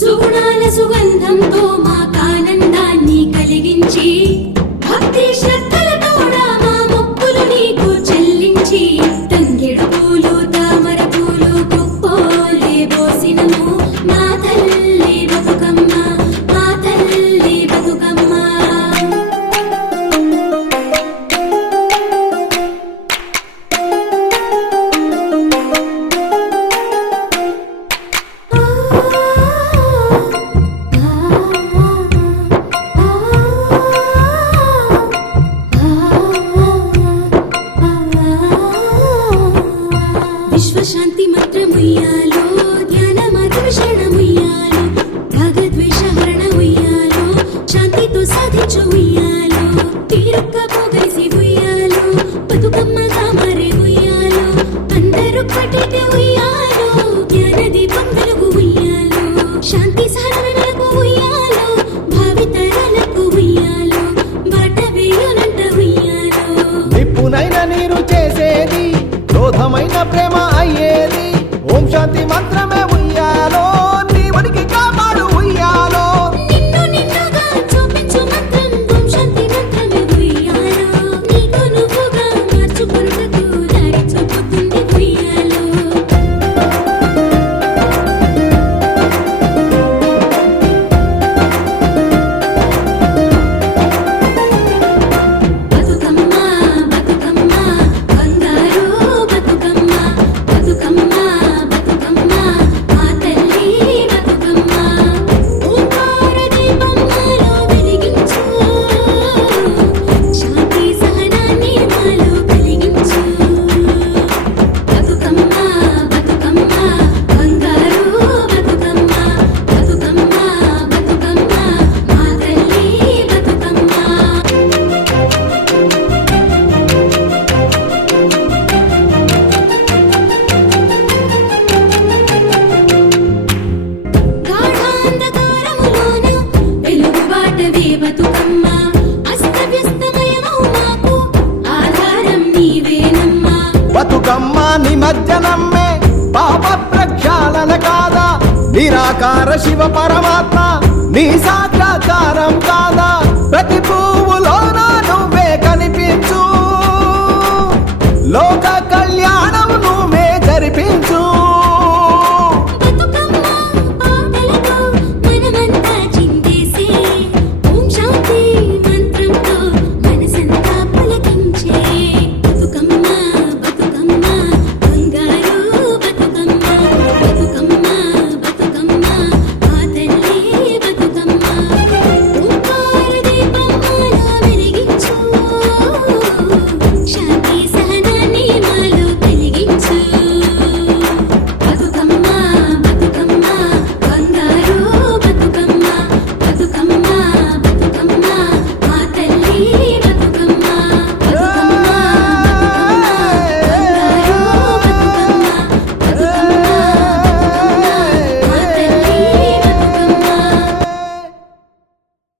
సుగుణాల సుగంధంతో మాకానందాన్ని కలిగించి భక్తి శ్రద్ధలతోడా మా మొక్కులు నీకు చెల్లించి తంగెడు పూలు తామర పూలు పుప్పోలే పోసినము మా తల్లి బతుకమ్మ మా తల్లి బతుకమ్మ. విశ్వశాంతి మంత్రముయ్యాలో ధ్యాన మాధుషణముయ్యాలో భగద్వేష హరణముయ్యాలో శాంతితో సాధించు ఉయ్యాలో తీరొక్క పోగలిసి ఉయ్యాలో బతుకమ్మ తామరే ఉయ్యాలో అందరూ పట్టితే ఉయ్యాలో జ్ఞాన దీపం వెలుగు ఉయ్యాలో శాంతి సహనలకు ఉయ్యాలో భావితరాలకు ఉయ్యాలో బాట వేయునంట ఉయ్యాలో. నిప్పునైన నీరు చేసేది క్రోధమైన ప్రేమ అయ్యేది ఓం శాంతి మంత్రమే ఉయ్యాలో నీ వనికి కాపాడు ఉయ్యాలో. నిన్ను నిన్నుగా చూపించు మంత్రం ఓం శాంతి మంత్రమే ఉయ్యాలో నీకు నువ్వుగా మార్చుకొనుటకు దారి చూపుతుంది ఉయ్యాలో. బతుకమ్మ బతుకమ్మ బంగారు బతుకమ్మ బతుకమ్మ బతుకమ్మ మా తల్లి బతుకమ్మ ఓంకార దీపంలో వెలిగించు శాంతి సహనాన్ని మాలో కలిగించు. బతుకమ్మ బతుకమ్మ బంగారు బతుకమ్మ బతుకమ్మ బతుకమ్మ మా తల్లి బతుకమ్మ. గాఢాంధకారములోన వెలుగుబాటవే బతుకమ్మ అస్తవ్యస్తమయమౌ మాకు ఆధారం నీవేనమ్మా. బతుకమ్మ నిమజ్జనమ్మే పాప ప్రక్షాళన కాదా నిరాకార శివ పరమాత్మ నీ సాక్షాత్కారం కాదా ప్రతి పువ్వులోన నువ్వే కనిపించు లోక కళ్యాణం నువ్వే జరిపించు.